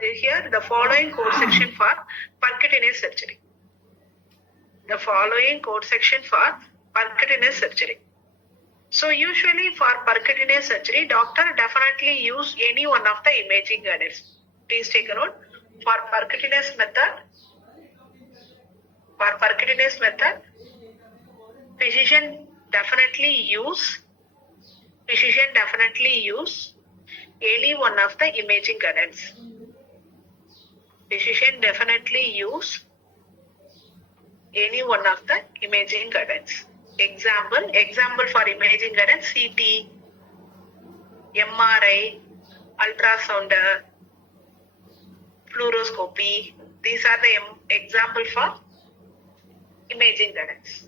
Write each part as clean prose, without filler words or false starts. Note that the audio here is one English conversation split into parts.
here the following code section for percutaneous surgery. The following code section for percutaneous surgery. So usually for percutaneous surgery, doctor definitely use any one of the imaging guidance. Please take a note. For percutaneous method, physician definitely use any one of the imaging guidance. Physician definitely use any one of the imaging guidance. Example for imaging guidance: CT, MRI, ultrasound, fluoroscopy. These are the example for imaging guidance.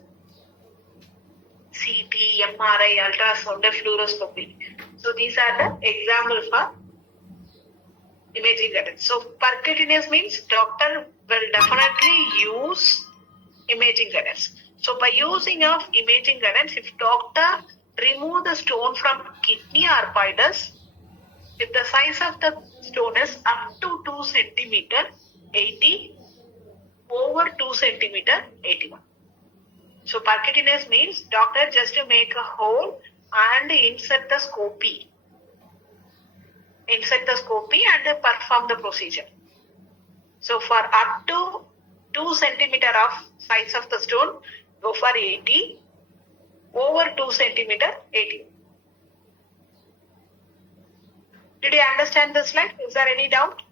CT, MRI, ultrasound, fluoroscopy. So these are the example for imaging guidance. So percutaneous means doctor will definitely use imaging guidance. So by using of imaging guidance, if doctor remove the stone from kidney or pilus, if the size of the stone is up to 2 cm 80, over 2 cm 81. So percutaneous means doctor just to make a hole and insert the scopy and perform the procedure. So for up to 2 cm of size of the stone, go for 80, over 2 cm 80. Did you understand this slide? Is there any doubt?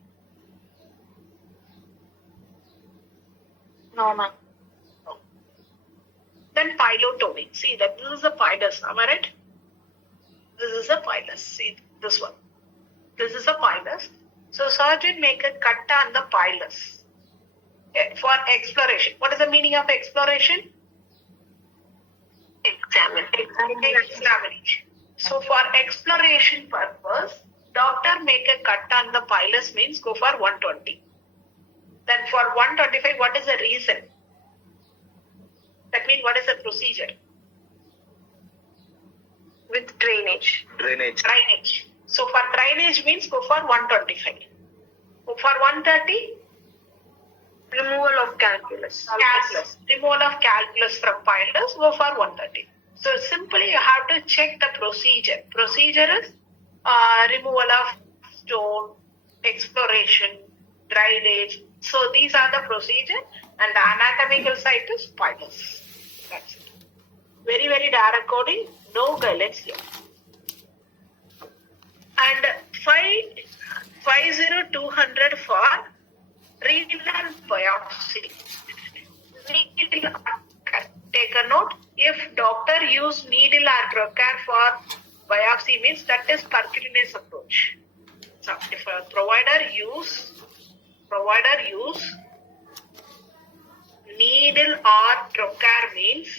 No, ma'am. Then pilotomy. See that this is a pilus, am I right? This is a pilus. See this one. This is a pilus. So surgeon make a cut on the pilus for exploration. What is the meaning of exploration? Examination. So for exploration purpose, doctor make a cut on the pilus means go for 120. Then for 125, what is the reason? That means what is the procedure? With drainage. Drainage. So for drainage means go for 125. For 130? Removal of calculus. Removal of calculus from pilus, go for 130. So simply you have to check the procedure. Procedure is removal of stone, exploration, drainage. So these are the procedure, and the anatomical site is pilus. That's it. Very, very direct coding, no guidelines here. And 50200 for renal biopsy. Take a note. If doctor use needle or trocar for biopsy means that is percutaneous approach. So if a provider use needle or trocar means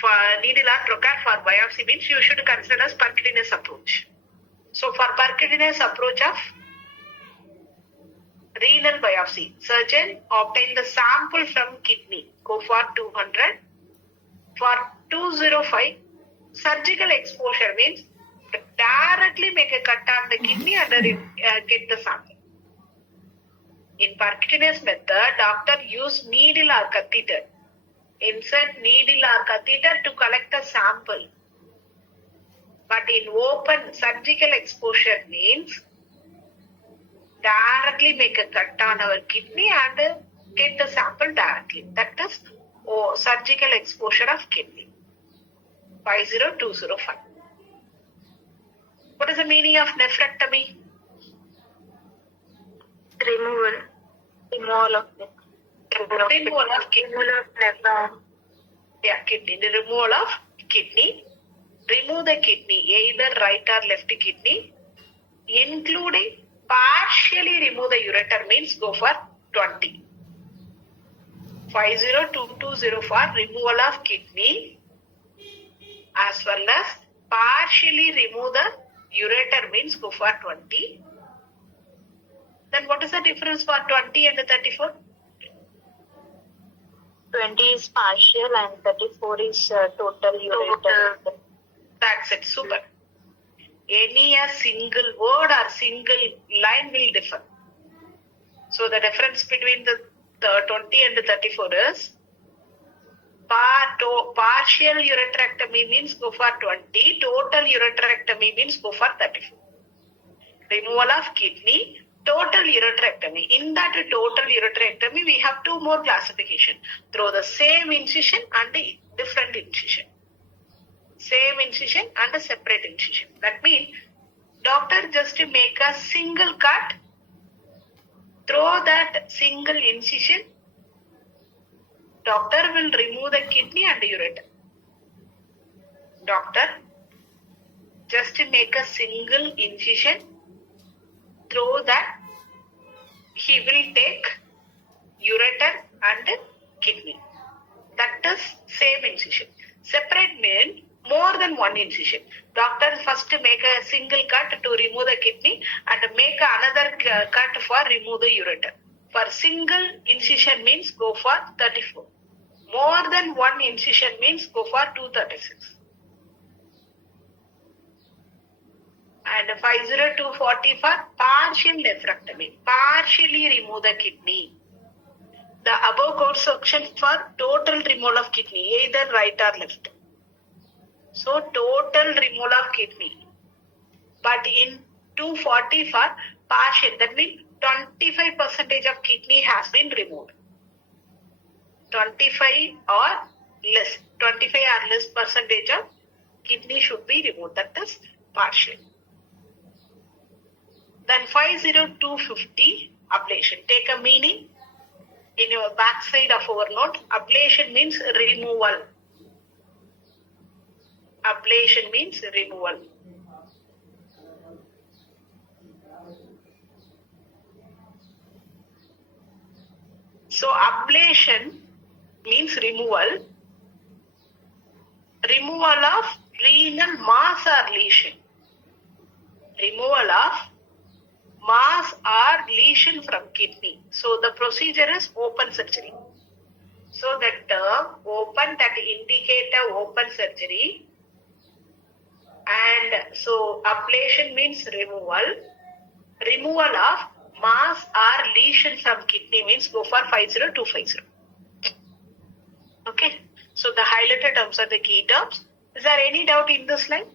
for needle or trocar for biopsy means you should consider as percutaneous approach. So for percutaneous approach of renal biopsy, surgeon obtain the sample from kidney, go for 200. For 205, surgical exposure means directly make a cut on the kidney and get the sample. In percutaneous method, doctor use needle or catheter. Insert needle or catheter to collect the sample. But in open surgical exposure means directly make a cut on our kidney and get the sample directly. That is surgical exposure of kidney. 50205. What is the meaning of nephrectomy? Removal of kidney. Yeah, kidney. The removal of kidney. Remove the kidney, either right or left kidney, including partially remove the ureter means go for 20. 50220 for removal of kidney as well as partially remove the ureter means go for 20. Then what is the difference for 20 and 34? 20 is partial and 34 is total ureter. That's it. Super. any a single word or single line will differ. So the difference between the 20 and the 34 is partial uretrectomy means go for 20, total uretrectomy means go for 34. Removal of kidney, total uretrectomy. In that total uretrectomy, we have two more classification. Through the same incision and the different incision. Same incision and a separate incision. That means doctor just make a single cut through that single incision. Doctor will remove the kidney and the ureter. Doctor just make a single incision. Through that he will take ureter and kidney. That is same incision. Separate means more than one incision. Doctor first make a single cut to remove the kidney and make another cut for remove the ureter. For single incision means go for 34. More than one incision means go for 236. And 50240 for partial nephrectomy. Partially remove the kidney. The above code section for total removal of kidney, either right or left. So total removal of kidney. But in 240 for partial, that means 25% of kidney has been removed. 25 or less. 25 or less percentage of kidney should be removed. That is partial. Then 50250 ablation. Take a meaning in your back side of our note. Ablation means removal. Ablation means removal. So ablation means removal. Removal of renal mass or lesion. Removal of mass or lesion from kidney. So the procedure is open surgery. So the term open, that indicate a open surgery. And so ablation means removal. Removal of mass or lesion from kidney means go for 50250. Okay. So the highlighted terms are the key terms. Is there any doubt in this line?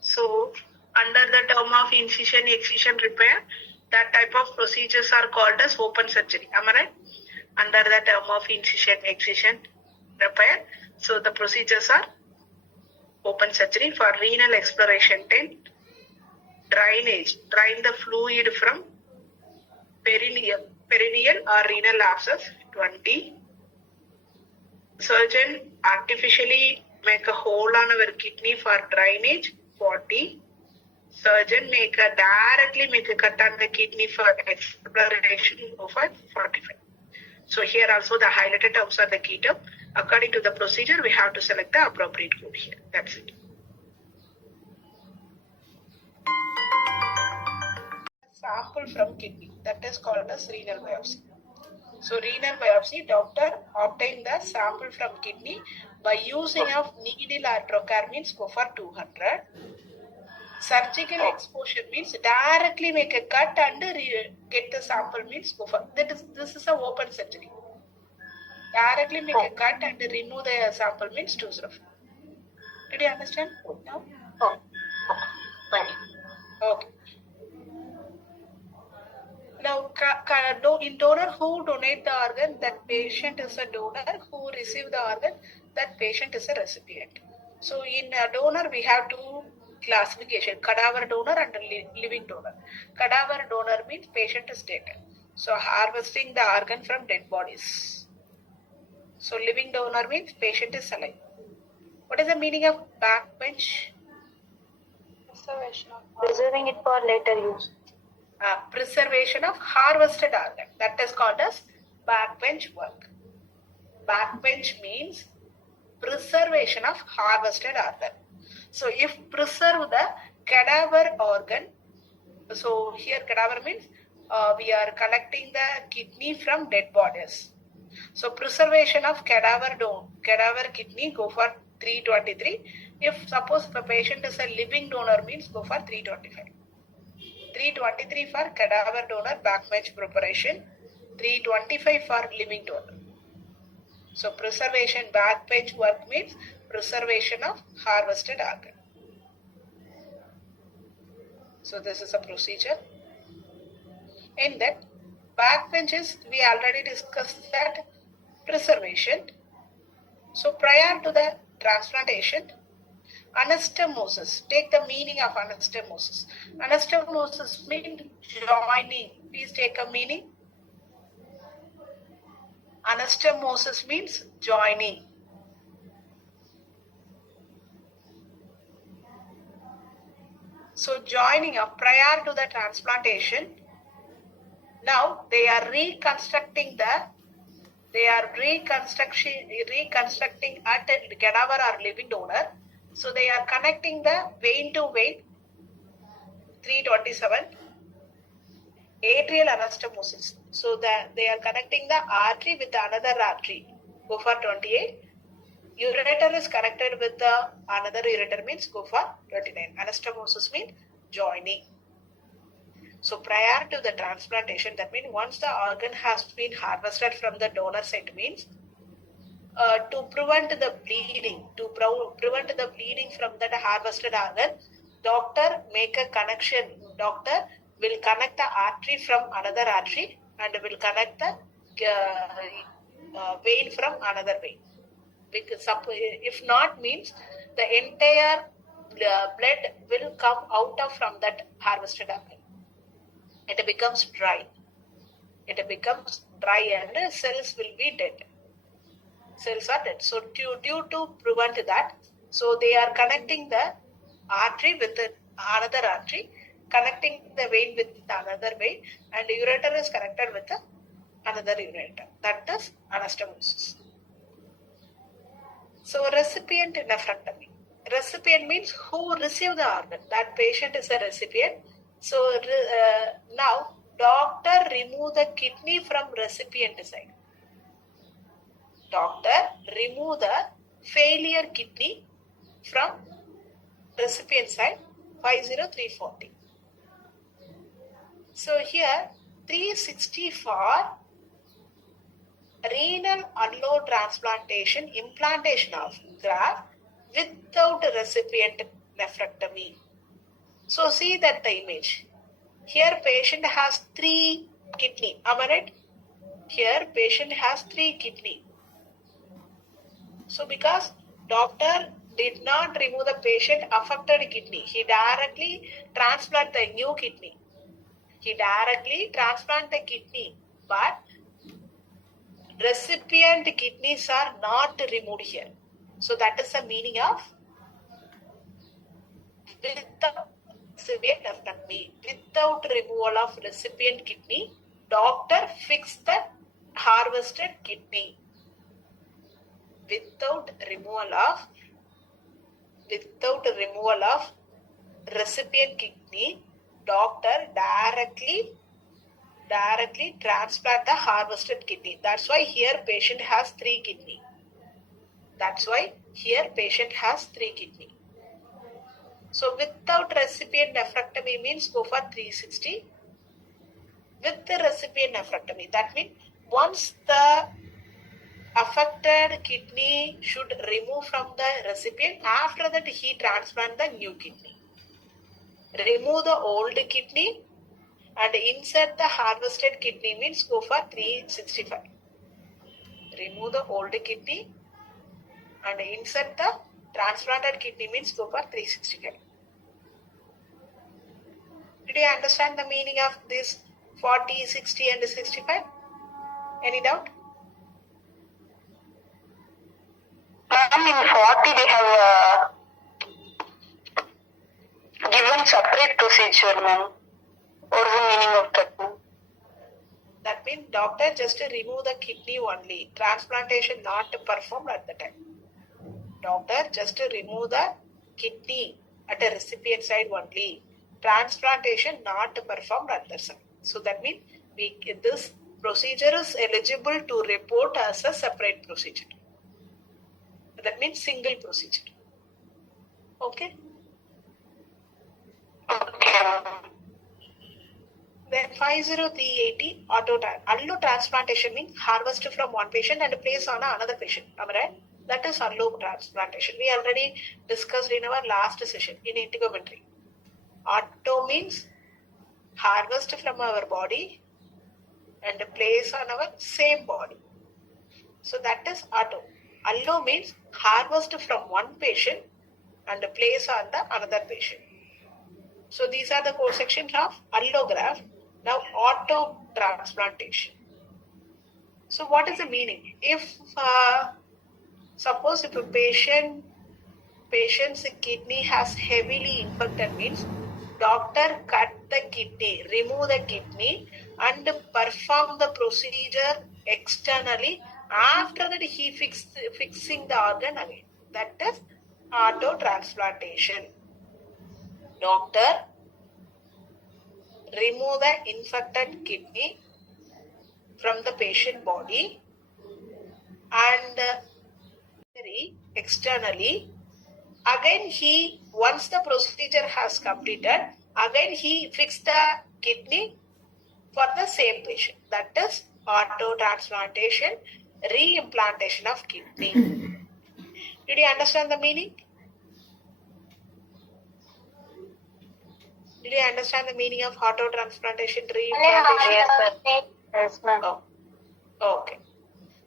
So under the term of incision, excision, repair, that type of procedures are called as open surgery. Am I right? Under the term of incision, excision, repair. So the procedures are open surgery. For renal exploration 10, drainage, drain the fluid from perineal or renal abscess 20. Surgeon artificially make a hole on our kidney for drainage 40. Surgeon directly make a cut on the kidney for exploration for 45. So here also the highlighted terms are the key term. According to the procedure, we have to select the appropriate code here. That's it. Sample from kidney, that is called as renal biopsy. So renal biopsy, doctor obtain the sample from kidney by using of needle or trocar means go for 200. Surgical exposure means directly make a cut and get the sample means go for. This is a open surgery. Directly make a cut and remove the sample means 205. Did you understand now? Okay. Now, in donor who donate the organ, that patient is a donor. Who receive the organ, that patient is a recipient. So in a donor, we have two classification: cadaver donor and living donor. Cadaver donor means patient is dead. So harvesting the organ from dead bodies. So living donor means patient is alive. What is the meaning of backbench? Preserving it for later use. Preservation of harvested organ. That is called as backbench work. Backbench means preservation of harvested organ. So if preserve the cadaver organ, so here cadaver means we are collecting the kidney from dead bodies. So preservation of cadaver kidney, go for 323. If suppose the patient is a living donor, means go for 325. 323 for cadaver donor backbench preparation, 325 for living donor. So preservation backbench work means preservation of harvested organ. So this is a procedure. In that backbenches, we already discussed that preservation. So prior to the transplantation, anastomosis. Take the meaning of anastomosis. Anastomosis means joining. Please take a meaning. Anastomosis means joining. So joining up prior to the transplantation. Now they are reconstructing at the cadaver or living donor. So they are connecting the vein to vein, 327, atrial anastomosis. So they are connecting the artery with another artery, go for 28. Ureter is connected with the another ureter, means go for 29. Anastomosis means joining. So prior to the transplantation, that means once the organ has been harvested from the donor site, means to prevent the bleeding, from that harvested organ, doctor make a connection. Doctor will connect the artery from another artery and will connect the vein from another vein. Because if not, means the entire blood will come out of from that harvested organ. It becomes dry. And cells will be dead. Cells are dead. So due to prevent that, so they are connecting the artery with another artery, connecting the vein with another vein, and the ureter is connected with another ureter. That is anastomosis. So recipient nephrectomy. Recipient means who received the organ. That patient is a recipient. So now doctor remove the kidney from recipient side. Doctor remove the failure kidney from recipient side, 50340. So here 360 for renal allotransplantation, implantation of graft without recipient nephrectomy. So see that the image. Here patient has 3 kidney. Am I right? Here patient has 3 kidney. So because doctor did not remove the patient affected kidney, he directly transplant the new kidney. But recipient kidneys are not removed here. So that is the meaning of without removal of recipient kidney, doctor fix the harvested kidney. Without removal of recipient kidney, doctor directly transplant the harvested kidney. That's why here patient has 3 kidney. So without recipient nephrectomy means go for 360. With the recipient nephrectomy, that means once the affected kidney should remove from the recipient, after that he transplant the new kidney. Remove the old kidney and insert the harvested kidney, means go for 365. Remove the old kidney and insert the transplanted kidney, means go for 365. Did you understand the meaning of this 40, 60 and 65? Any doubt? Ma'am, in 40 they have given separate procedure, ma'am. What is the meaning of that, ma'am? That means doctor just remove the kidney only. Transplantation not performed at the time. Doctor just remove the kidney at the recipient side only. Transplantation not performed at the side. So that means this procedure is eligible to report as a separate procedure. That means single procedure. Okay. Okay. Then 50380 allo transplantation means harvest from one patient and place on another patient. Am I right? That is allo transplantation. We already discussed in our last session in integumentary. Auto means harvest from our body and place on our same body. So that is auto. Allo means harvest from one patient and place on the another patient. So these are the core sections of allograft. Now auto transplantation. So what is the meaning? If suppose if a patient's kidney has heavily infected, means doctor cut the kidney, remove the kidney and perform the procedure externally. After that he fixing the organ again. That is auto transplantation. Doctor remove the infected kidney from the patient body and externally. Again he, once the procedure has completed, again he fixed the kidney for the same patient. That is auto transplantation, reimplantation of kidney. Did you understand the meaning? Did you understand the meaning of auto transplantation, reimplantation? Yes, sir. Yes, ma'am. Oh, okay.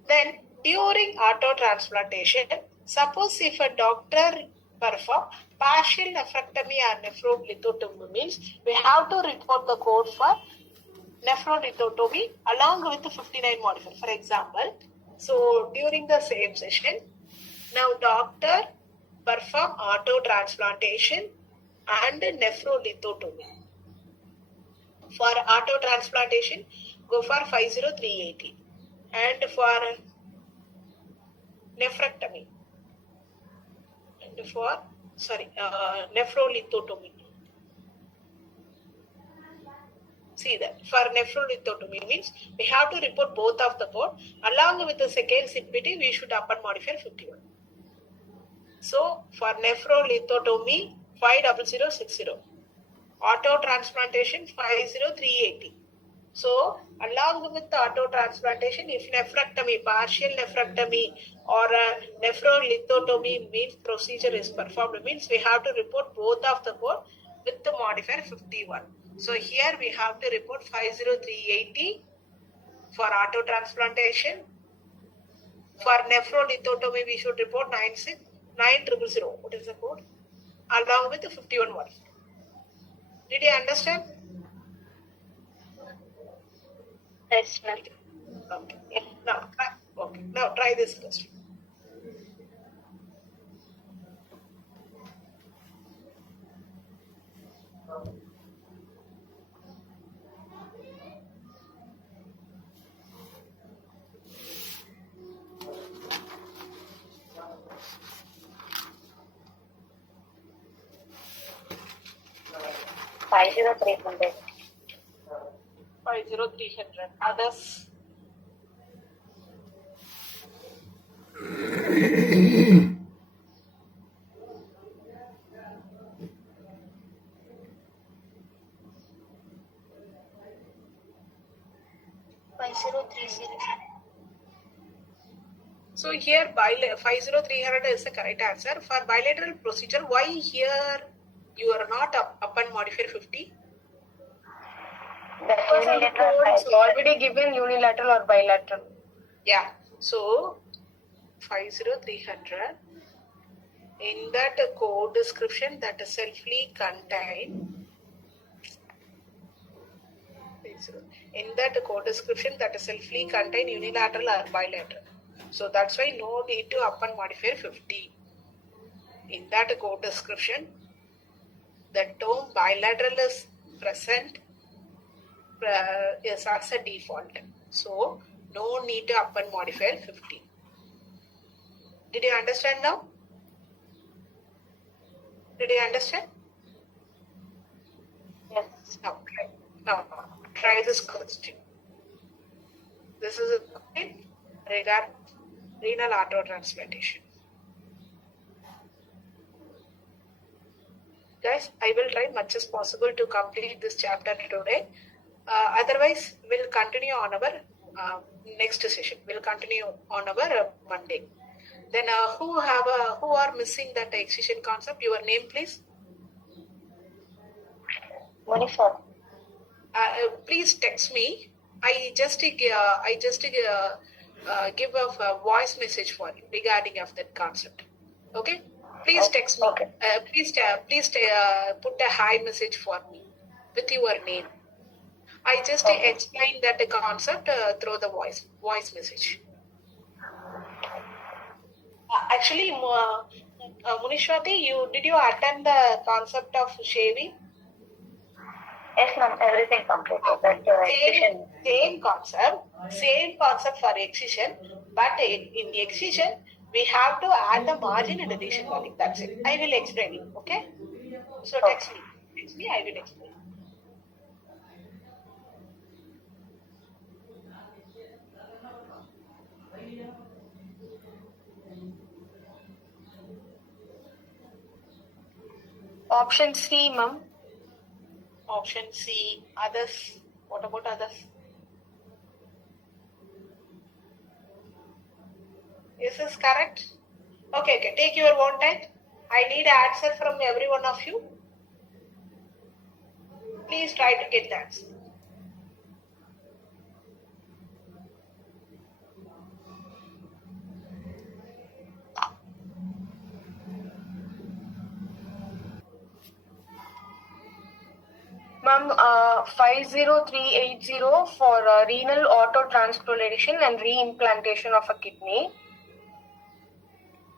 Then during auto transplantation, suppose if a doctor perform partial nephrectomy or nephrolithotomy, means we have to report the code for nephrolithotomy along with the 59 modifier. For example, so during the same session, now doctor perform auto transplantation and nephrolithotomy. For auto transplantation, go for 50380, and for nephrectomy and for nephrolithotomy. See that for nephrolithotomy means we have to report both of the code along with the second CPT. We should upon modifier 51. So for nephrolithotomy 50060, auto transplantation 50380. So along with the auto transplantation, if nephrectomy, partial nephrectomy or nephrolithotomy means procedure is performed, means we have to report both of the code with the modifier 51. So here we have to report 50380 for auto transplantation. For nephrolithotomy, we should report 96000. What is the code? Along with the 51 modifier. Did you understand? Yes, ma'am. Okay. Now try this question. Five zero 300. 50300. Others? So here 50300 is the correct answer. For bilateral procedure, why here you are not upon modifier 50? Because of the code is already given unilateral or bilateral. Yeah. So 50300, in that code description that is selfly contain, in that code description that is selfly contain unilateral or bilateral. So that's why no need to upon modifier 50. In that code description, the term bilateral is present is as a default. So no need to upon modifier 50. Did you understand now? Did you understand? Yes. Now try this question. This is a question regarding renal autotransplantation. Guys, I will try much as possible to complete this chapter today. Otherwise, we'll continue on our next session. We'll continue on our Monday. Then who are missing that excision concept? Your name, please. Monisha. Please text me. I just give a voice message for you regarding of that concept. Okay. Please text me. Okay. Please put a hi message for me with your name. I just explained that concept through the voice message. Actually, Munishwati, did you attend the concept of shaving? Yes, ma'am. Everything completed. That's the excision. Same concept for excision, but in the excision, we have to add the margin and addition value. That's it. I will explain you. Okay? So text me. I will explain. Option C, ma'am. Option C. Others. What about others? Is this correct? Okay. Take your own time. I need an answer from every one of you. Please try to get the answer. Ma'am, 50380 for renal autotransplantation and reimplantation of a kidney.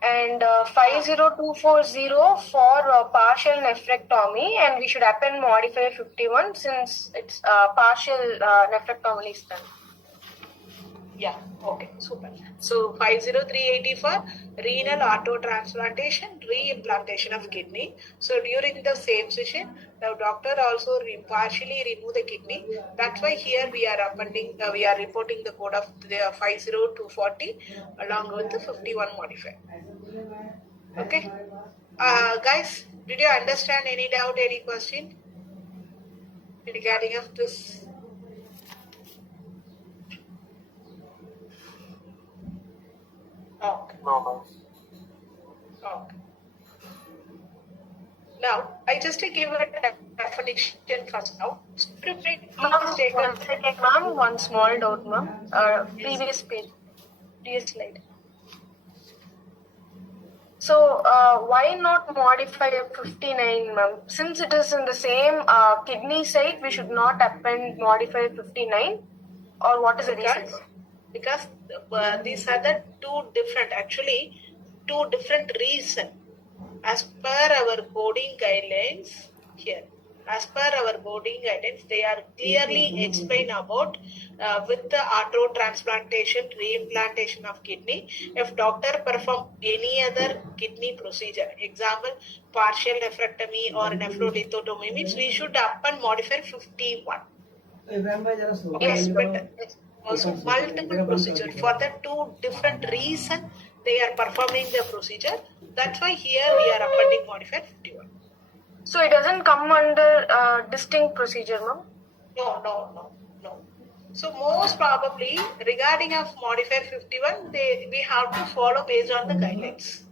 And 50240 for partial nephrectomy, and we should append modifier 51 since it's partial nephrectomy is done. Yeah, okay, super. So 50380 for renal autotransplantation, reimplantation of kidney. So during the same session, the doctor also partially remove the kidney. That's why here we are appending, we are reporting the code of the 50240 along with the 51 modifier. Okay, guys, did you understand any doubt, any question regarding of this? Okay. No, Okay. Now, I just give a definition first now. Ma'am, one small doubt, ma'am. Previous slide. So, why not modify 59, ma'am? Since it is in the same kidney site, we should not append modify 59, or what is the reason? Because these are the two different reasons. As per our coding guidelines here, they are clearly explained about with the autotransplantation, reimplantation of kidney. If doctor perform any other kidney procedure, example partial nephrectomy or nephrolithotomy, means we should up and modify 51. Yes, Also multiple procedure for the two different reasons they are performing the procedure. That's why here we are appending modifier 51. So it doesn't come under distinct procedure, ma'am? No. So most probably regarding of modifier 51, we have to follow based on the guidelines.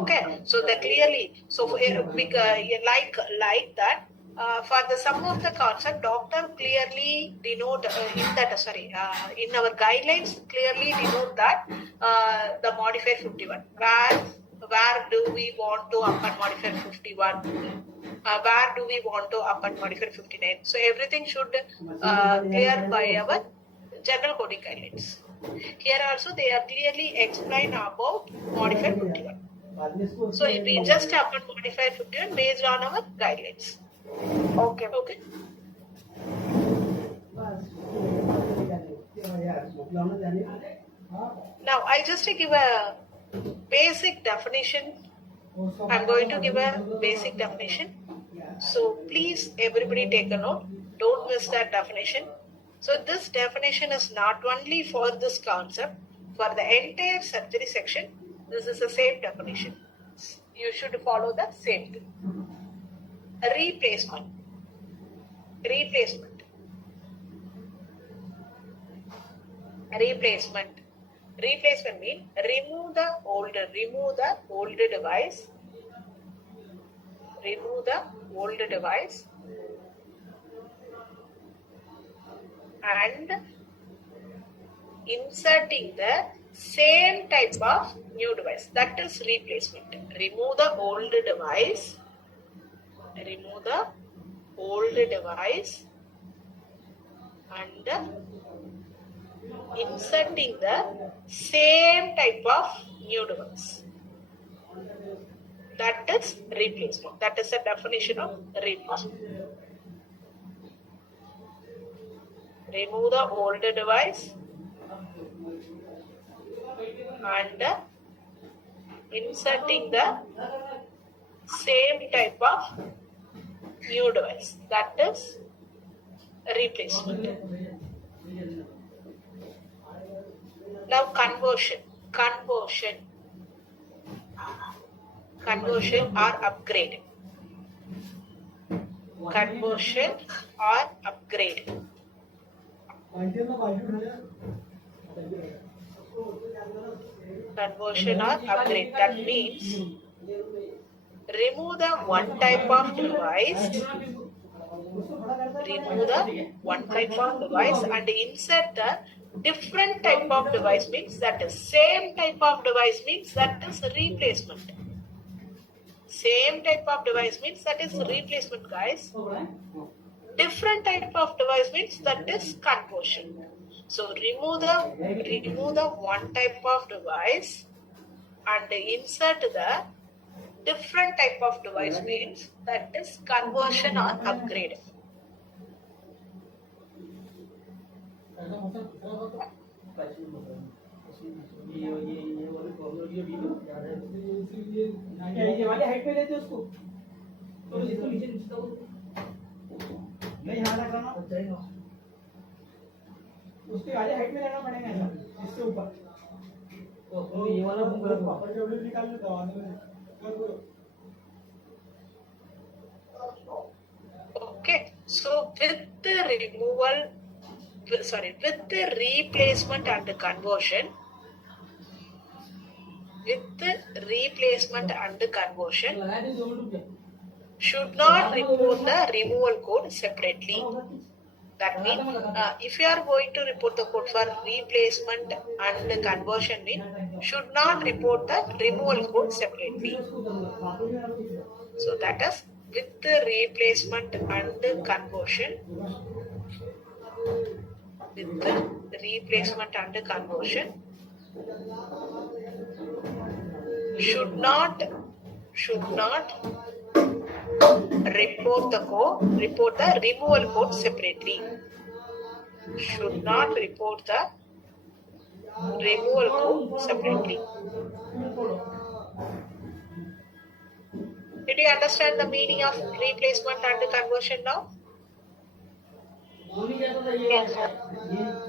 Okay, so that clearly, so like that. For the sum of the concept, doctor clearly denote in our guidelines clearly denote that the modifier 51. Where do we want to append modifier 51? Where do we want to append modifier 59? So everything should clear by our general coding guidelines. Here also they are clearly explained about modifier 51. So we just append modifier 51 based on our guidelines. Okay. Now I just give a basic definition. I'm going to give a basic definition. So please everybody take a note. Don't miss that definition. So this definition is not only for this concept, for the entire surgery section, this is the same definition. You should follow the same thing. Replacement. Replacement. Replacement. Replacement means remove the old device. Remove the old device and inserting the same type of new device. That is replacement. Remove the old device. Remove the old device and inserting the same type of new device. That is replacement. That is the definition of replacement. Remove the old device and inserting the same type of new device. That is replacement. Now conversion or upgrade. Conversion or upgrade. Conversion or upgrade. That means remove the one type of device. Remove the one type of device and insert the different type of device, means that is same type of device, means that is replacement. Same type of device means that is replacement, guys. Different type of device means that is conversion. So remove the one type of device and insert the different type of device, means that is conversion or upgrade. उसके वाले height में रहना पड़ेगा इससे ऊपर तो ये वाला निकाल लो Okay, so with the replacement and conversion, should not report the removal code separately. That means if you are going to report the code for replacement and conversion, should not report the removal code separately. So that is with the replacement and conversion. With the replacement and conversion, should not report the removal code separately. Should not report the removal code separately. Did you understand the meaning of replacement and conversion now?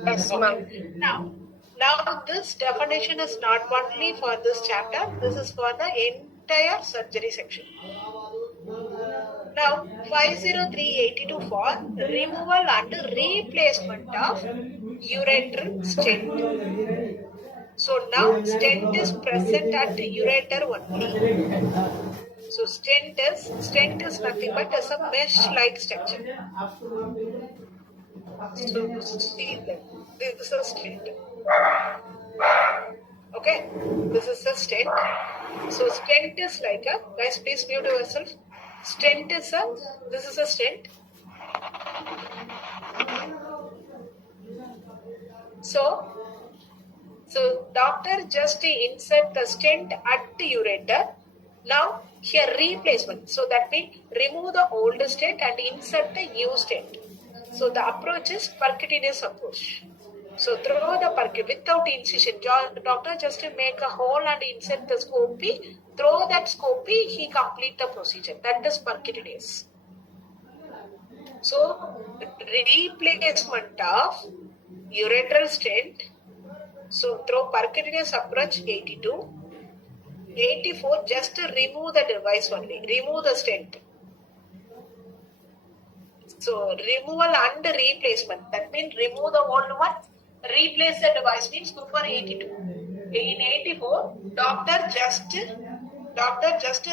Yes, ma'am. Now this definition is not only for this chapter, this is for the entire surgery section. Now 50382 for removal and replacement of ureter stent. So now stent is present at ureter only. So stent is nothing but as a mesh-like structure. So see that this is a stent. Okay, this is a stent. So stent is like a, guys, please mute yourself. This is a stent. So doctor just insert the stent at the ureter. Now here replacement. So that means remove the old stent and insert the new stent. So the approach is percutaneous approach. So through the without incision, doctor just make a hole and insert the scopy. Through that scopy, he complete the procedure. That is percutaneous. So replacement of urethral stent. So through percutaneous approach 82. 84, just to remove the device only. Remove the stent. So removal and replacement. That means remove the old one, replace the device means go for 82. In 84, doctor just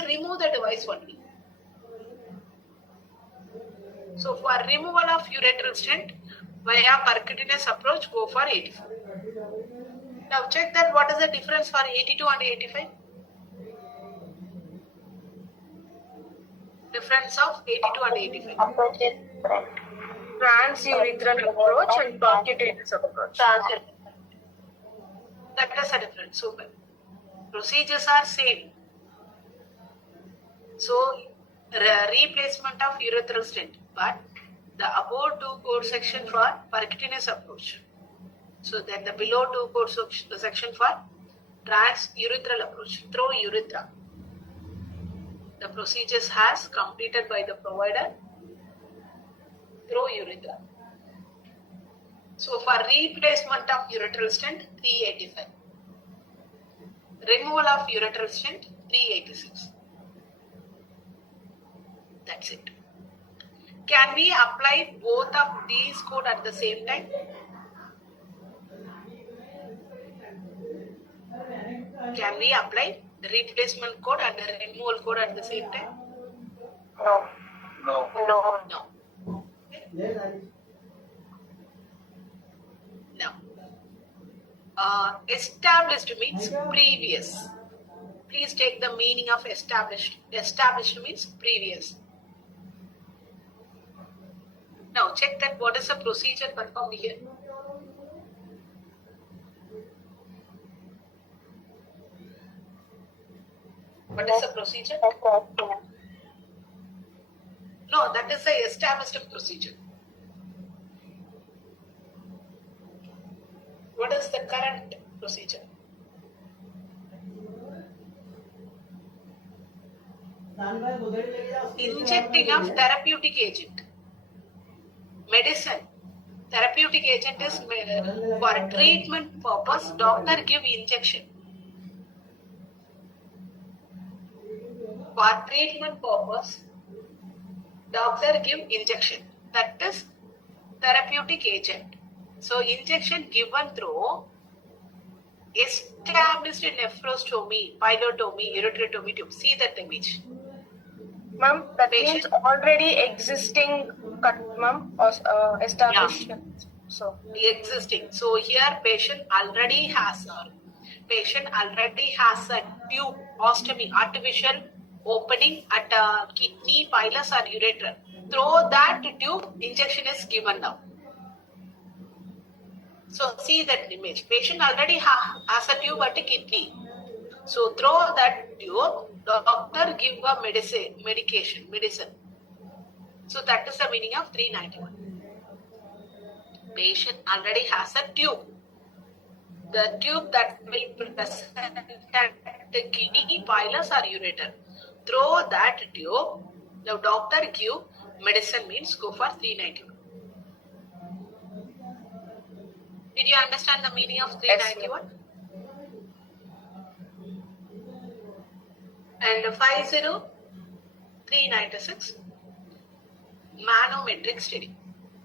remove the device only. So for removal of urethral stent via percutaneous approach, go for 84. Now check that what is the difference for 82 and 85? Difference of 82 and 85. Approach is different. Transurethral approach and percutaneous approach. That is a difference. Super. Procedures are same. So replacement of urethral stent, but the above two code section for percutaneous approach. So then the below two code section for transurethral approach through urethra. The procedures has completed by the provider through urethra. So for replacement of urethral stent, 385. Removal of urethral stent, 386. That's it. Can we apply both of these code at the same time? Can we apply the replacement code and the removal code at the same time? No. No. Now, established means previous. Please take the meaning of established. Established means previous. Now check that what is the procedure performed here. What is the procedure? No, that is the established procedure. What is the current procedure? Injecting of therapeutic agent. Medicine. Therapeutic agent is for treatment purpose. Doctor give injection. For treatment purpose, doctor give injection. That is therapeutic agent. So injection given through established nephrostomy, pilotomy, ureterotomy tube. See that image. Ma'am, that Patient. means already existing cut, ma'am, or established. Yeah. So Existing. So here patient already has a tube, ostomy, artificial opening at kidney, pilus or ureter. Through that tube, injection is given now. So see that image. Patient already has a tube at the kidney. So through that tube, doctor give a medicine. So that is the meaning of 391. Patient already has a tube. The tube that will present at the kidney, pilus or ureter. Through that tube, the doctor give medicine means go for 391. Did you understand the meaning of 391? And 50396 manometric study.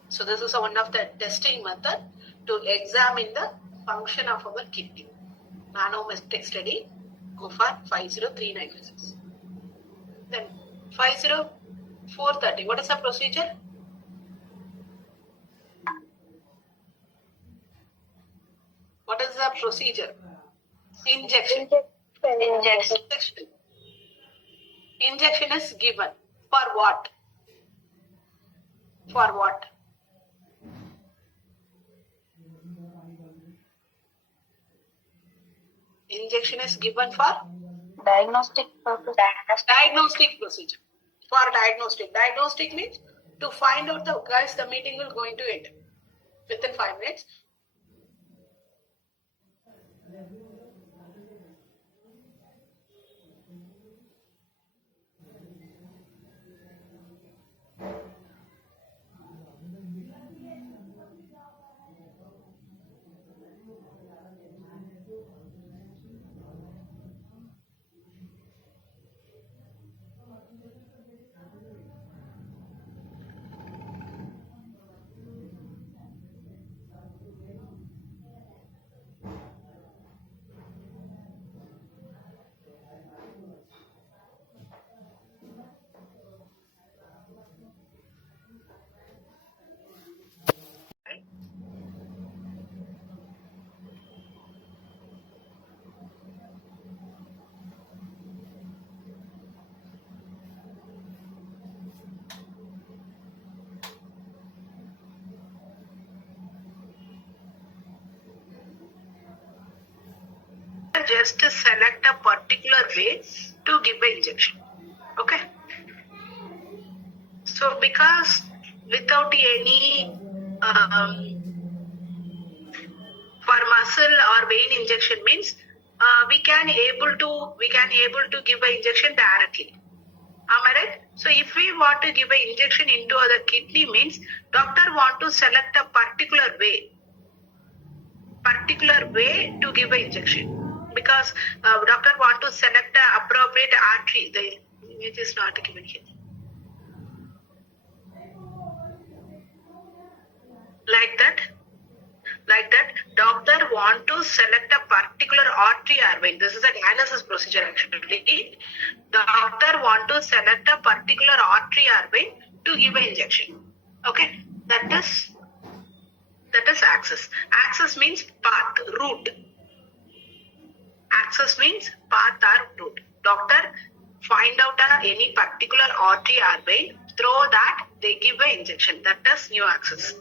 So this is one of the testing method to examine the function of our kidney. Manometric study, go for 50396. Then 50430. What is the procedure? What is the procedure? Injection. Injection is given. For what? For what? Injection is given for Diagnostic purpose. diagnostic procedure. For diagnostic. Diagnostic means to find out the guys, the meeting will going to end within 5 minutes. just select a particular way to give an injection. Okay. So because without any for muscle or vein injection means we can able to give an injection directly. Am I right? So if we want to give an injection into the kidney means doctor want to select a particular way to give an injection, because doctor want to select the appropriate artery. The image is not given here. Like that, doctor want to select a particular artery or vein. This is a dialysis procedure actually. Doctor want to select a particular artery or vein to give an injection. Okay, that is access. Access means path, route. Access means path or route. Doctor find out any particular artery or vein, through that they give an injection. That is new access.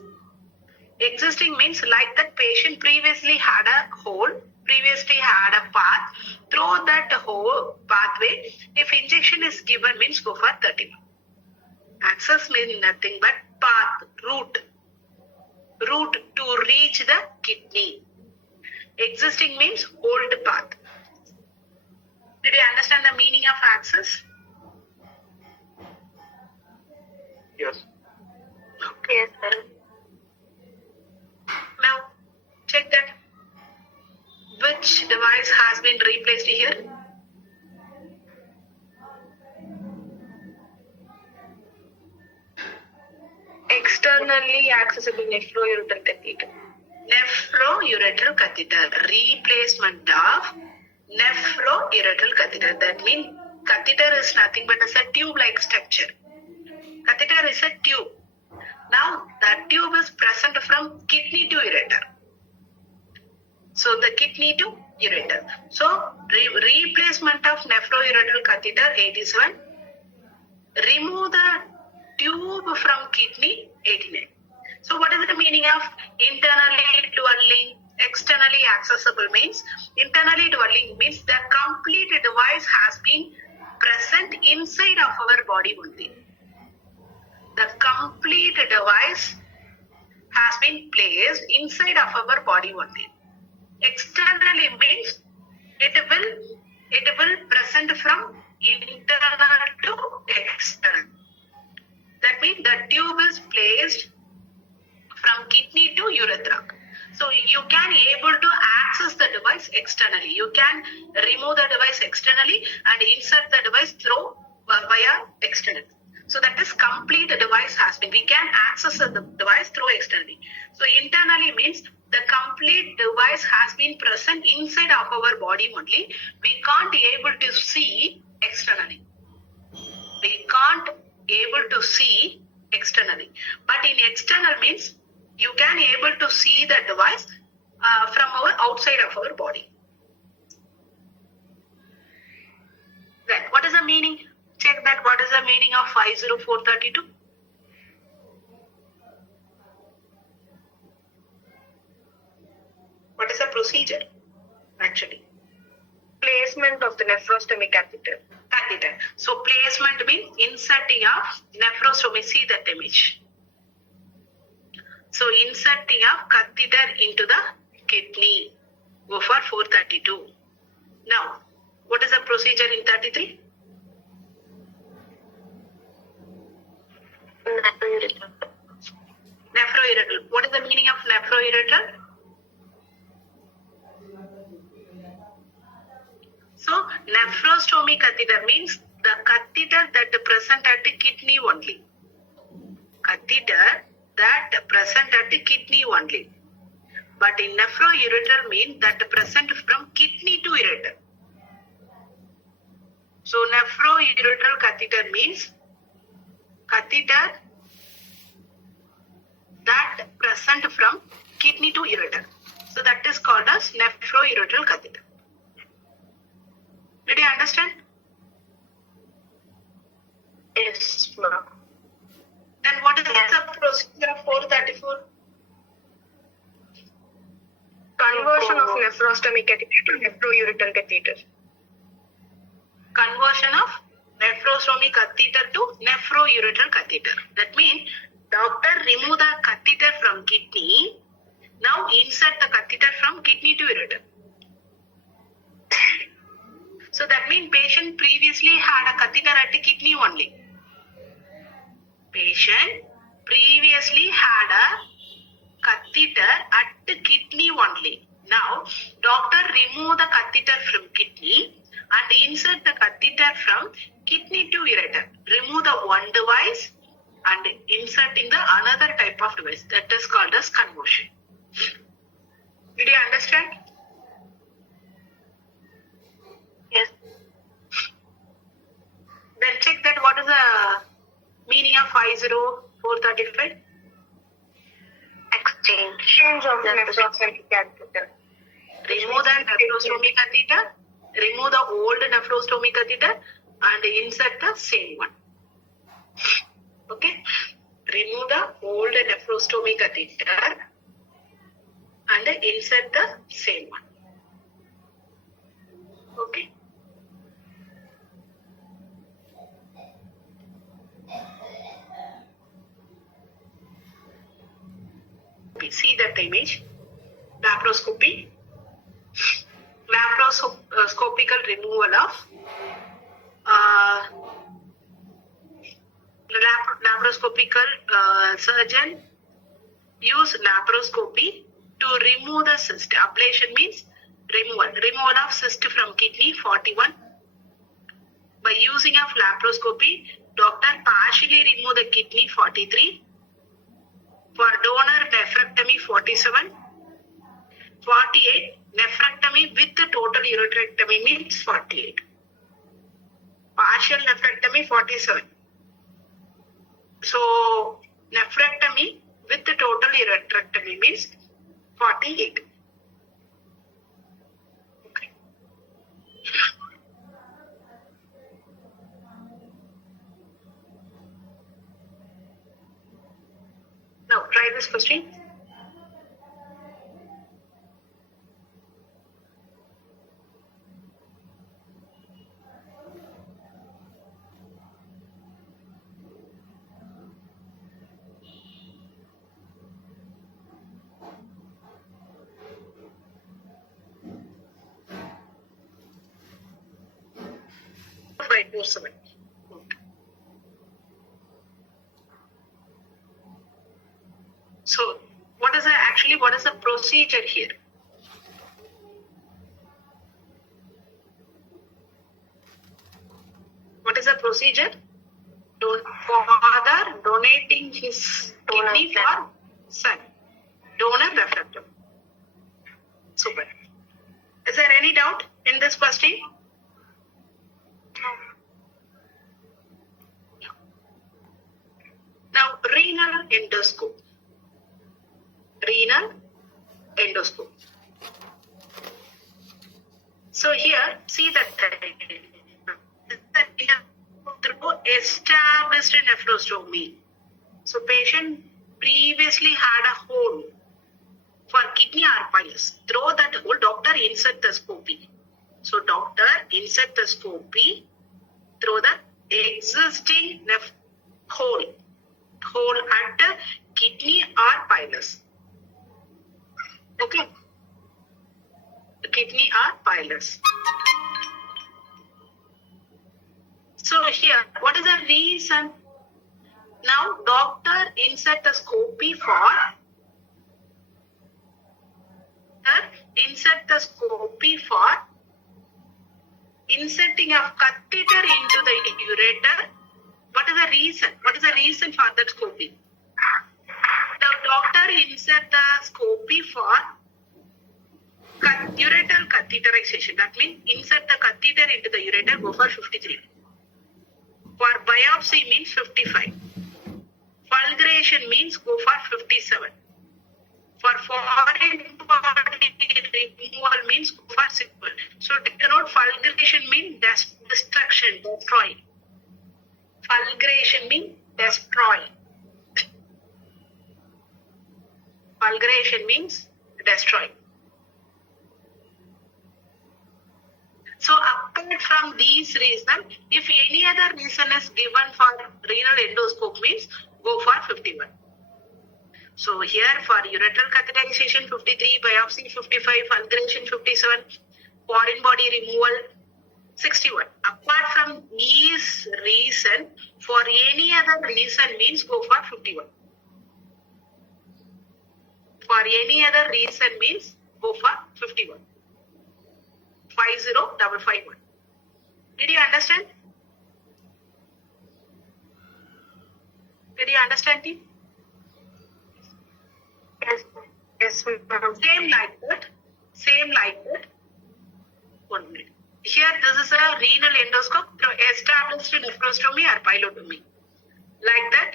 Existing means like that patient previously had a hole, previously had a path. Through that whole pathway, if injection is given means go for 30. Access means nothing but path, route to reach the kidney. Existing means old path. Did you understand the meaning of access? Yes. Okay. Yes, sir. Now, check that. Which device has been replaced here? Externally accessible nephroureteral catheter. Nephroureteral catheter. Replacement of nephroureteral catheter. That means catheter is nothing but as a tube-like structure. Catheter is a tube. Now, that tube is present from kidney to ureter. So, the kidney to ureter. So, replacement of nephroureteral catheter 87. Remove the tube from kidney 89. So, what is the meaning of internally dwelling, externally accessible means? Internally dwelling means the complete device has been present inside of our body only. The complete device has been placed inside of our body only. Externally means it will present from internal to external. That means the tube is placed from kidney to urethra. So you can able to access the device externally. You can remove the device externally and insert the device through via external. So that is complete device has been. We can access the device through externally. So internally means the complete device has been present inside of our body only. We can't able to see externally. We can't able to see externally. But in external means you can able to see the device from our outside of our body. Then what is the meaning? Check that what is the meaning of 50432? What is the procedure actually? Placement of the nephrostomy catheter. Catheter. So placement means inserting of nephrostomy. See that image. So inserting of catheter into the kidney. Go for 432. Now, what is the procedure in 33? Nephroureteral. Nephroureteral. What is the meaning of nephroureteral? So, nephrostomy catheter means the catheter that present at the kidney only. Catheter that present at the kidney only. But in nephroureteral means that present from kidney to ureter. So, nephroureteral catheter means catheter that present from kidney to ureter. So, that is called as nephroureteral catheter. Did you understand? Yes, ma'am. Then what is the procedure of 434? Conversion of nephrostomy catheter to nephroureteral catheter. Conversion of nephrostomy catheter to nephroureteral catheter. That means doctor remove the catheter from kidney. Now insert the catheter from kidney to ureter. So that means patient previously had a catheter at the kidney only. Patient previously had a catheter at the kidney only. Now doctor remove the catheter from kidney and insert the catheter from kidney to ureter. Remove the one device and inserting the another type of device. That is called as conversion. Did you understand? Yes. Then check that what is the meaning of 50435? Exchange. Change of nephrostomy catheter. Remove the nephrostomy catheter, remove the old nephrostomy catheter and insert the same one. Okay? Remove the old nephrostomy catheter and insert the same one. Okay? See that image? Laparoscopy. Laparoscopical removal of laparoscopical surgeon use laparoscopy to remove the cyst. Ablation means removal of cyst from kidney 41. By using of laparoscopy, doctor partially remove the kidney 43. For donor nephrectomy 47. 48. Nephrectomy with the total ureterectomy means 48. Partial nephrectomy 47. So nephrectomy with the total ureterectomy means 48. Okay. Now try this question. Five, 4, 7. So, what is the procedure here? What is the procedure? Father donating his kidney for son. Donor nephrectomy. Super. Is there any doubt in this question? Now, renal endoscope. Renal endoscope. So here, see that through established nephrostomy. So patient previously had a hole for kidney or pilus. Through that hole, doctor insert the scopy. So doctor insert the scopy through the existing hole at the kidney or pilus. Okay. Kidney or pilus. So here, what is the reason? Now doctor insert the scopy for inserting of catheter into the ureter. What is the reason? What is the reason for that scopy? The doctor insert the scopy for ureteral catheterization. That means insert the catheter into the ureter, go for 53. For biopsy means 55. Fulguration means go for 57. For foreign body removal means go for 6. So denote fulguration means destruction, destroy. Fulguration means destroy. Fulguration means destroy. So apart from these reasons, if any other reason is given for renal endoscope means go for 51. So here for ureteral catheterization 53, biopsy 55, fulguration 57, foreign body removal 61. Apart from these reason, for any other reason means go for 51. For any other reason means go for 51. 50551. Did you understand? Did you understand, team? Yes, ma'am. Same like that. Same like that. 1 minute. Here, this is a renal endoscope through established nephrostomy or pilotomy. Like that.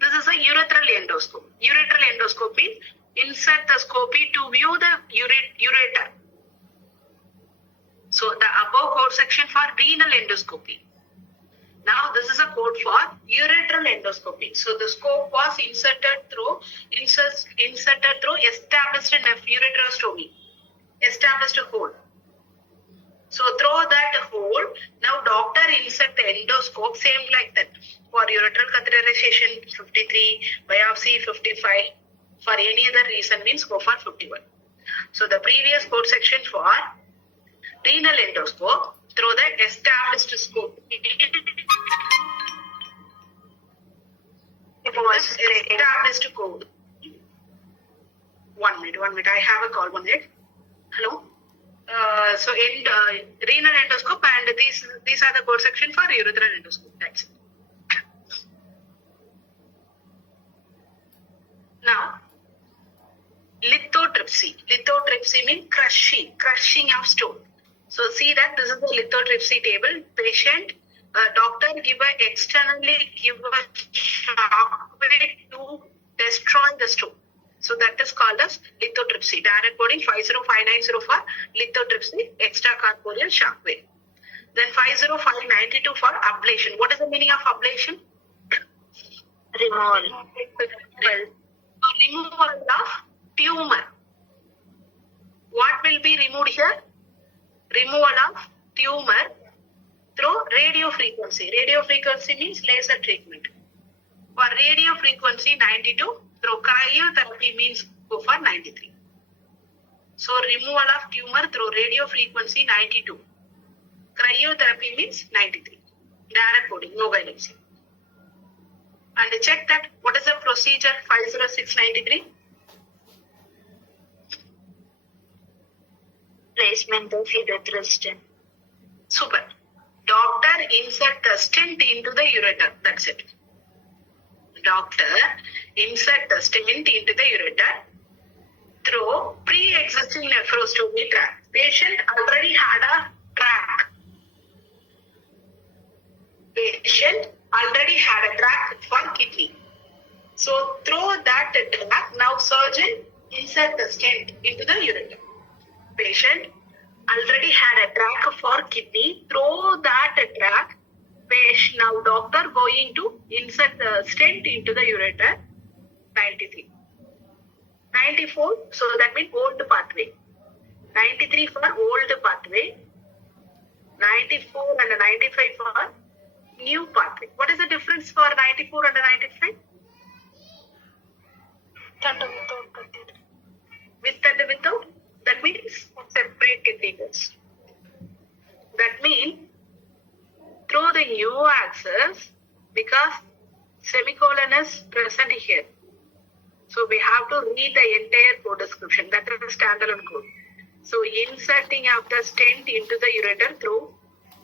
This is a urethral endoscope. Urethral endoscope means insert the scopy to view the ureter. So the above code section for renal endoscopy. Now this is a code for ureteral endoscopy. So the scope was inserted through established ureterostomy, established hole. So through that hole, now doctor insert the endoscope, same like that. For ureteral catheterization 53, biopsy 55. For any other reason means go for 51. So the previous code section for renal endoscope through the established scope. Established code. 1 minute. I have a call. 1 minute. Hello. So renal endoscope and these are the code section for urethral endoscope. That's it. Now, lithotripsy. Lithotripsy means crushing of stone. So see that this is the lithotripsy table. Patient, doctor externally give a shock wave to destroy the stone. So that is called as lithotripsy. Direct coding 505904 lithotripsy, extracorporeal shock wave. Then 50592 for ablation. What is the meaning of ablation? Removal. Removal of tumor. What will be removed here? Removal of tumor through radio frequency. Radio frequency means laser treatment. For radio frequency 92, through cryotherapy means go for 93. So removal of tumor through radio frequency 92. Cryotherapy means 93. Direct coding, no guidance. And check that what is the procedure 50693? Placement of urethral stent. Super. Doctor insert the stent into the ureter. That's it. Doctor insert the stent into the ureter through pre-existing nephrostomy tract. Patient already had a tract. Patient already had a tract for kidney. So through that tract, now surgeon insert the stent into the ureter. Patient already had a tract for kidney. Through that tract, patient, now doctor going to insert the stent into the ureter. 93. 94, so that means old pathway. 93 for old pathway. 94 and 95 for new pathway. What is the difference for 94 and 95? With and without? That means separate catheters. That means through the new axis, because semicolon is present here. So we have to read the entire code description. That is the standalone code. So inserting of the stent into the ureter through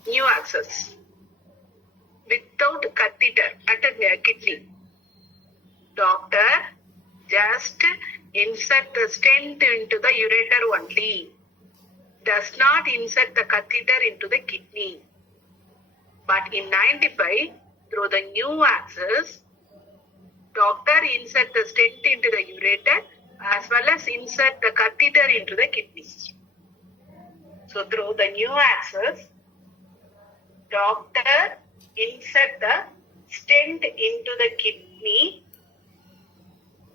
new axis without catheter at the kidney. Doctor just insert the stent into the ureter only. Does not insert the catheter into the kidney. But in 95, through the new axis, doctor insert the stent into the ureter as well as insert the catheter into the kidney. So through the new axis, doctor insert the stent into the kidney,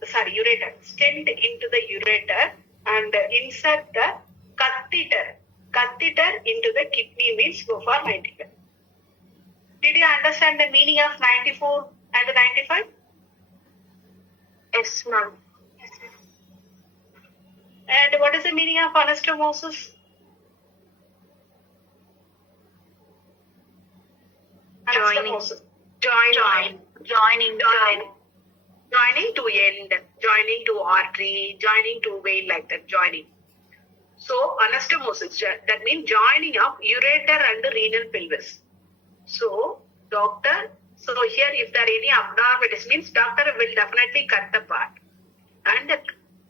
ureter, stent into the ureter and insert the catheter. catheter into the kidney means go for 95. Did you understand the meaning of 94 and 95? Yes, ma'am. And what is the meaning of anastomosis? Joining. Anastomosis. Joining to end, joining to artery, joining to vein, like that, joining. So anastomosis, that means joining of ureter and renal pelvis. So doctor, so here if there are any abnormalities, means doctor will definitely cut the part and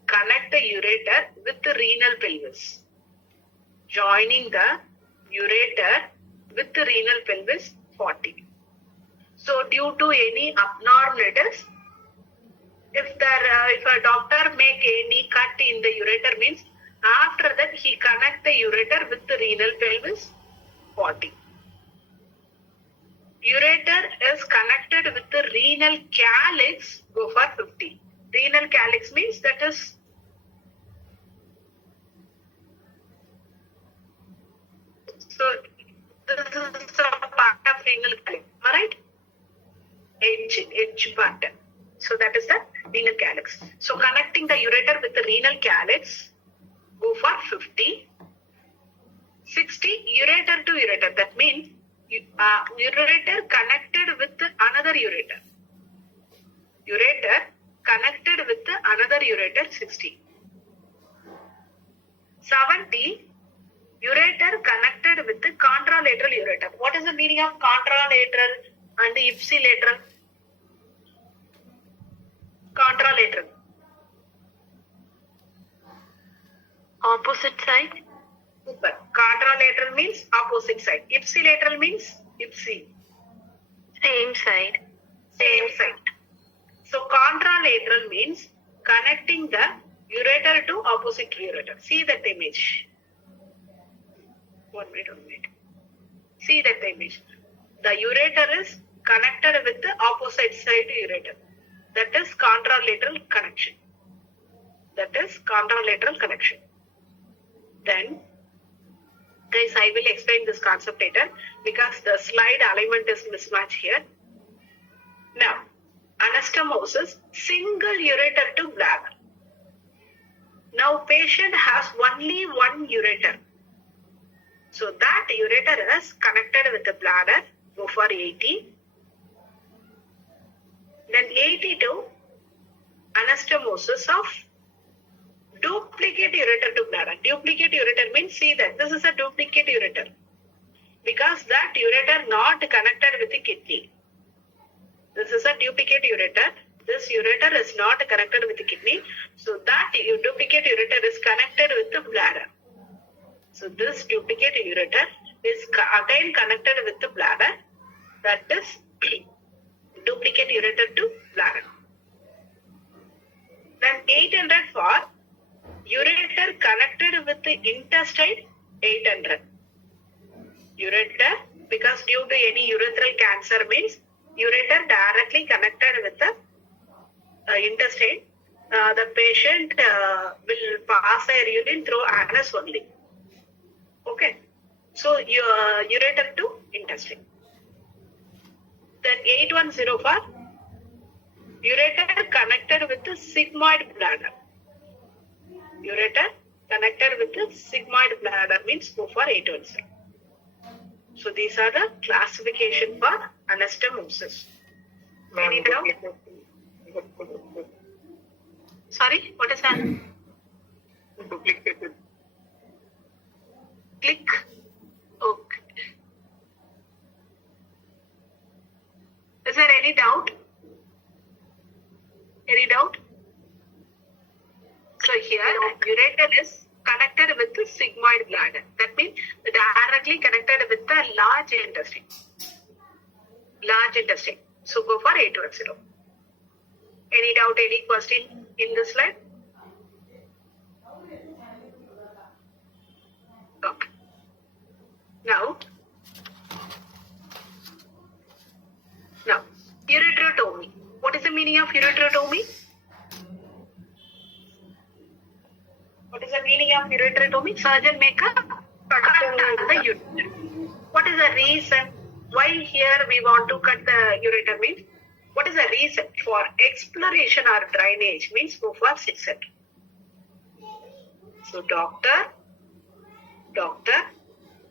connect the ureter with the renal pelvis. Joining the ureter with the renal pelvis 40. So due to any abnormalities, if a doctor make any cut in the ureter, means after that he connect the ureter with the renal pelvis 40. Ureter is connected with the renal calyx, go for 50. Renal calyx means that is so this is a part of renal calyx, alright? Edge part. So that is the renal calyx. So connecting the ureter with the renal calyx, go for 50. 60 ureter to ureter. That means ureter connected with another ureter. Ureter connected with another ureter 60. 70 ureter connected with the contralateral ureter. What is the meaning of contralateral and ipsilateral? Contralateral. Opposite side. Super. Contralateral means opposite side. Ipsilateral means ipsi. Same side. Same side. So contralateral means connecting the ureter to opposite ureter. See that image. 1 minute. See that image. The ureter is connected with the opposite side ureter. That is contralateral connection. Then, guys, I will explain this concept later because the slide alignment is mismatched here. Now, anastomosis, single ureter to bladder. Now, patient has only one ureter. So, that ureter is connected with the bladder, go for 80. Then 82, anastomosis of duplicate ureter to bladder. Duplicate ureter means, see that this is a duplicate ureter because that ureter not connected with the kidney. This is a duplicate ureter. This ureter is not connected with the kidney. So that duplicate ureter is connected with the bladder. So this duplicate ureter is again connected with the bladder. That is duplicate ureter to bladder. Then 800 for ureter connected with the intestine, 800. Ureter, because due to any urethral cancer means ureter directly connected with the intestine. The patient will pass their urine through anus only. Okay. So ureter to intestine. Then 810 for ureter connected with the sigmoid bladder. Ureter connected with the sigmoid bladder means go for 810. So these are the classification for anastomosis. Any doubt? Sorry, what is that? Duplicated. Click. Okay. Is there any doubt? Any doubt? So here, ureter is connected with the sigmoid bladder. That means directly connected with the large intestine. Large intestine. So go for 810. Any doubt, any question in this slide? Okay. Now, ureterotomy. What is the meaning of ureterotomy? What is the meaning of ureterotomy? Surgeon make a cut the ureter. What is the reason? Why here we want to cut the ureter means? What is the reason? For exploration or drainage means go for 600. So doctor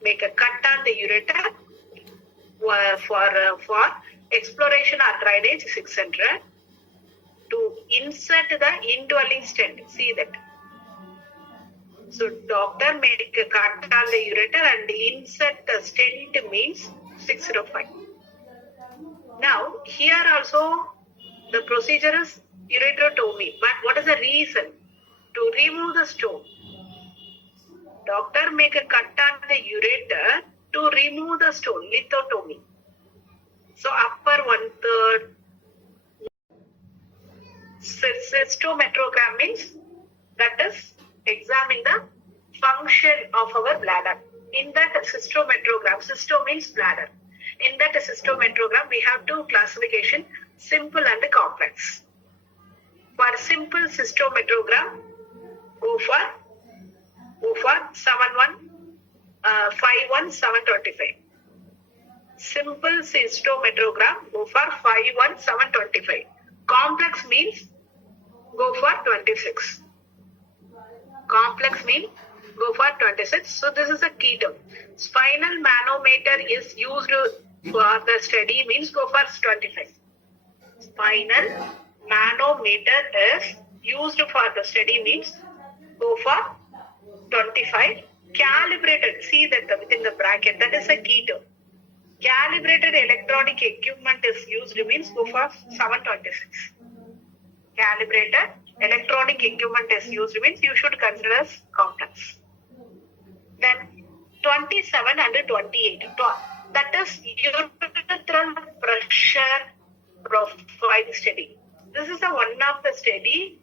make a cut on the ureter for exploration or drainage 600 to insert the indwelling stent. See that. So doctor make a cut on the ureter and insert the stent means 605. Now here also the procedure is ureterotomy. But what is the reason? To remove the stone. Doctor make a cut on the ureter to remove the stone, lithotomy. So upper 1/3. Cystometrogram means that is examine the function of our bladder. In that cystometrogram, cysto means bladder. In that cystometrogram, we have two classification, simple and complex. For simple cystometrogram, go for 51725. Simple cystometrogram, go for 51725. Complex means go for 26. Complex means go for 26. So this is a key term. Spinal manometer is used for the study means go for 25. Spinal manometer is used for the study means go for 25. Calibrated, see that within the bracket, that is a key term. Calibrated electronic equipment is used means go for 726. Calibrated electronic equipment is used means you should consider as complex. Then 27 and 28. That is urethral pressure profile study. This is one of the study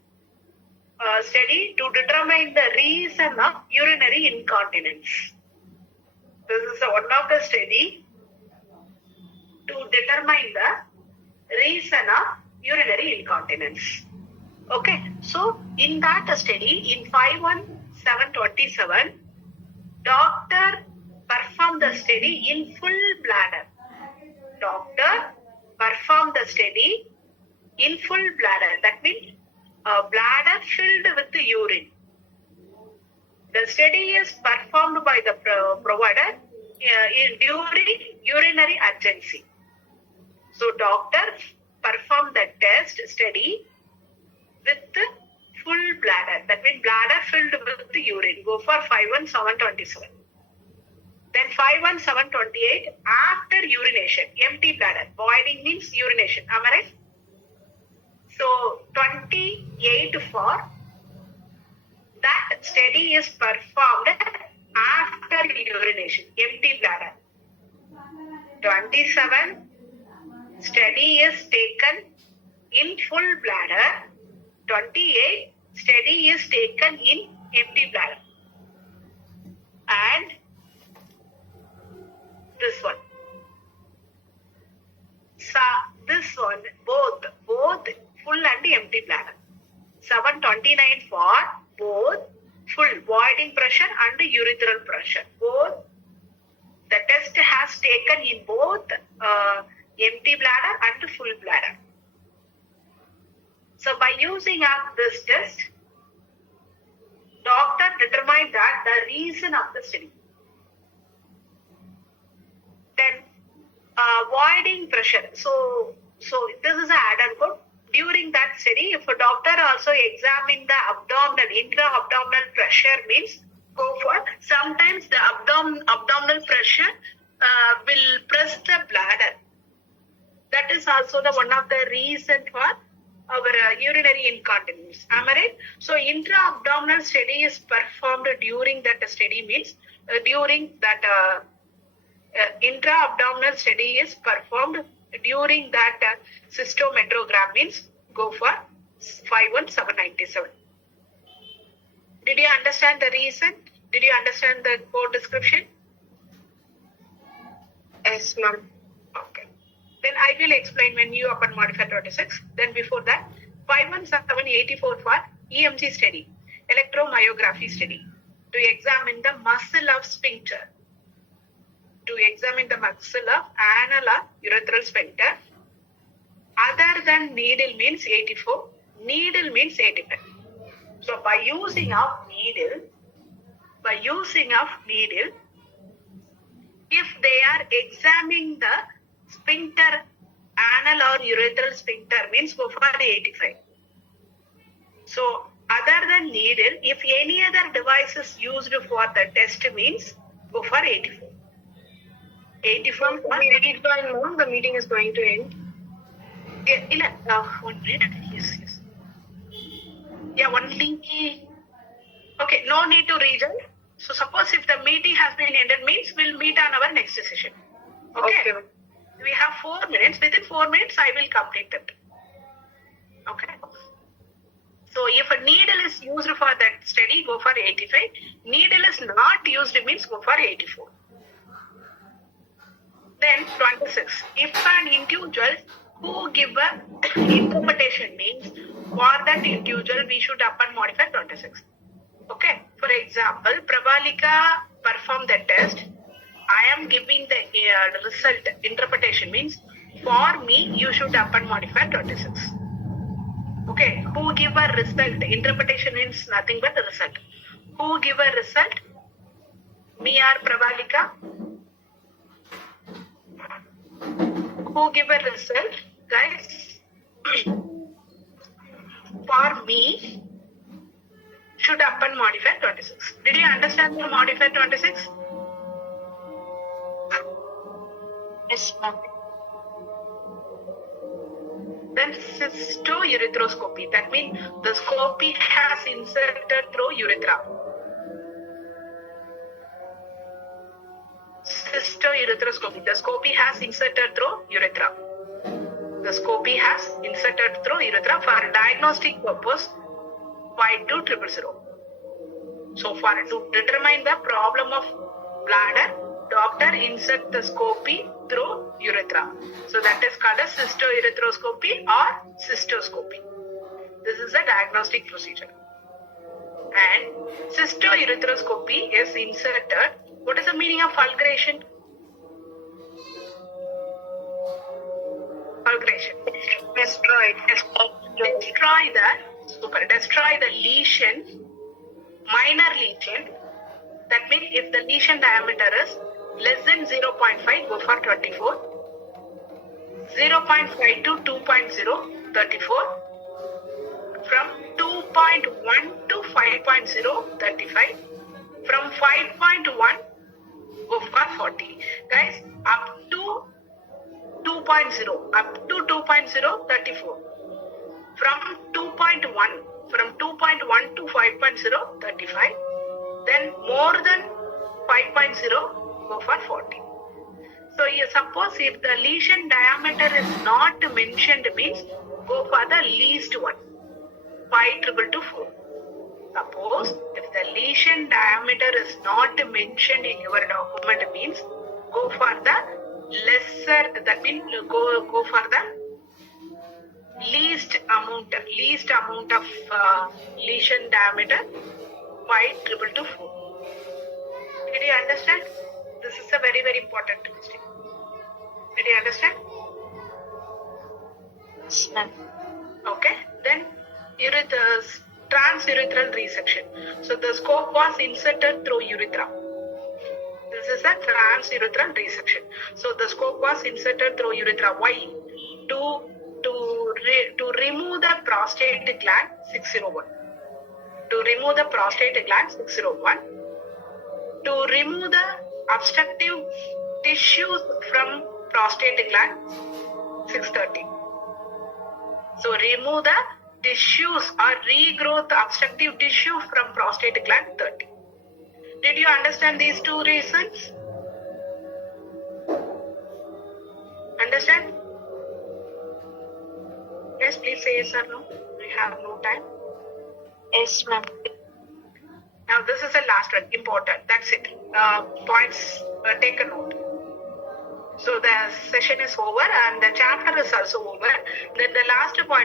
to determine the reason of urinary incontinence. This is one of the study to determine the reason of urinary incontinence. Okay, so in that study, in 51727, doctor performed the study in full bladder. Doctor performed the study in full bladder. That means bladder filled with urine. The study is performed by the provider during urinary urgency. So doctor performed the test study with full bladder. That means bladder filled with urine. Go for 51727. Then 51728 after urination, empty bladder. Voiding means urination. Am I right? So 28 for that study is performed after urination, empty bladder. 27 study is taken in full bladder. 28 study is taken in empty bladder. And this one. So this one, both full and empty bladder. 729 for both full voiding pressure and urethral pressure. Both the test has taken in both empty bladder and full bladder. So by using up this test, doctor determined that the reason of the study. Then voiding pressure. So this is an add-on code. During that study, if a doctor also examine the abdominal, intra-abdominal pressure means go for, sometimes the abdominal pressure will press the bladder. That is also the one of the reason for our urinary incontinence. Am I right? So intra-abdominal study is performed during that study means during that intra-abdominal study is performed during that cystometrogram means go for 51797. Did you understand the reason? Did you understand the code description? Yes, ma'am. Okay. Then I will explain when you open modifier 26. Then before that, 51784 for EMG study, electromyography study. to examine the muscle of sphincter. To examine the muscle of anal or urethral sphincter. Other than needle means 84. Needle means 85. So by using of needle, if they are examining the sphincter, anal or urethral sphincter means go for 85. So other than needle, if any other device is used for the test means go for 84. 84 Ma'am, could we rejoin, ma'am? The meeting is going to end. 1 minute. Yes. Yeah, only. Okay, no need to rejoin. So suppose if the meeting has been ended means we'll meet on our next session. Okay. We have 4 minutes. Within 4 minutes, I will complete it. Okay. So if a needle is used for that study, go for 85. Needle is not used means go for 84. Then 26. If an individual who give a interpretation means for that individual we should up and modify 26. Okay. For example, Prabalika performed the test. I am giving the result. Interpretation means for me you should up and modify 26. Okay. Who give a result? Interpretation means nothing but the result. Who give a result? Me or Prabalika? Who give a result? Guys, for me, should up and modify 26. Did you understand the modify 26? Yes, ma'am. Then cystourethropy. That means the scopy has inserted through urethra. Cystourethropy. The scopy has inserted through urethra. The scopy has inserted through urethra for diagnostic purpose 52000. So for to determine the problem of bladder, doctor insert the scopy through urethra. So that is called a cystourethropy or cystoscopy. This is a diagnostic procedure. And cystourethropy is inserted. What is the meaning of fulguration? Fulguration. Destroy the lesion, minor lesion. That means if the lesion diameter is less than 0.5, go for 24. 0.5 to 2.0, 34. From 2.1 to 5.0, 35. From 5.1, go for 40. Guys, up to 2.0, 34. From 2.1 to 5.0, 35. Then more than 5.0, go for 40. So suppose if the lesion diameter is not mentioned means go for the least one, 52224. Suppose if the lesion diameter is not mentioned in your document means go for the lesser, that means go for the least amount of lesion diameter, 52224. Did you understand? This is a very, very important mistake. Did you understand? Yes, ma'am. Okay. Then transurethral resection. So the scope was inserted through urethra. This is a transurethral resection. So the scope was inserted through urethra. Why? To remove the prostate gland 601. To remove the prostate gland 601. To remove the obstructive tissues from prostate gland 630. So remove the tissues or regrowth obstructive tissue from prostate gland 30. Did you understand these two reasons? Understand? Yes, please say yes or no. We have no time. Yes, ma'am. Now this is the last one, important. That's it. Points, take a note. So the session is over and the chapter is also over. Then the last point.